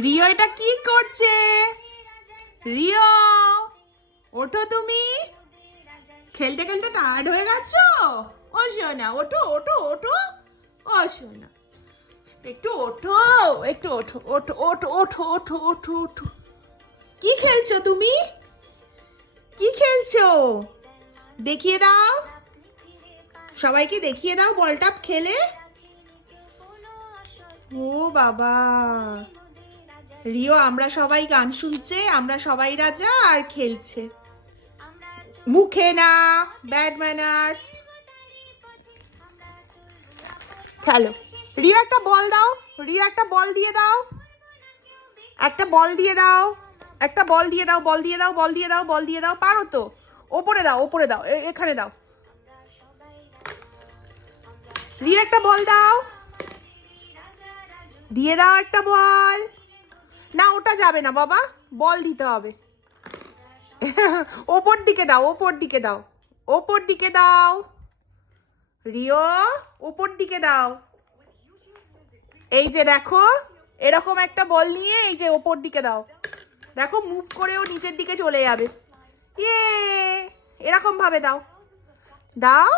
Rio এটা কি করছে? রিও ওঠো, তুমি খেলতে খেলতে টায়ার্ড হয়ে গেছো? ও সোনা ওঠো ওঠো ওঠো, ও সোনা একটু ওঠো, একটু ওঠো ওঠো ওঠো ওঠো ওঠো ওঠো ওঠো। কি খেলছো তুমি? কি খেলছো? দেখিয়ে দাও, সবাইকে দেখিয়ে দাও বলটা খেলে। ও বাবা, রিও আমরা সবাই গান শুনছে, আমরা সবাই রাজা আর খেলছে। মুখে না, ব্যাড ম্যানার্স। খেলো। রিও একটা বল দাও, রিও একটা বল দিয়ে দাও, একটা বল দিয়ে দাও, একটা বল দিয়ে দাও, বল দিয়ে দাও, বল দিয়ে দাও, বল দিয়ে দাও, পারো তো? ওপরে দাও, ওপরে দাও, এখানে দাও। রিও একটা বল দাও, দিয়ে দাও একটা বল। না ওটা যাবে না বাবা, বল দিতে হবে। ওপর দিকে দাও, ওপর দিকে দাও, ওপর দিকে দাও। রিও ওপর দিকে দাও। এই যে দেখো, এরকম একটা বল নিয়ে এই যে ওপর দিকে দাও, দেখো মুভ করেও নিচের দিকে চলে যাবে। ইয়ে, এরকম ভাবে দাও, দাও।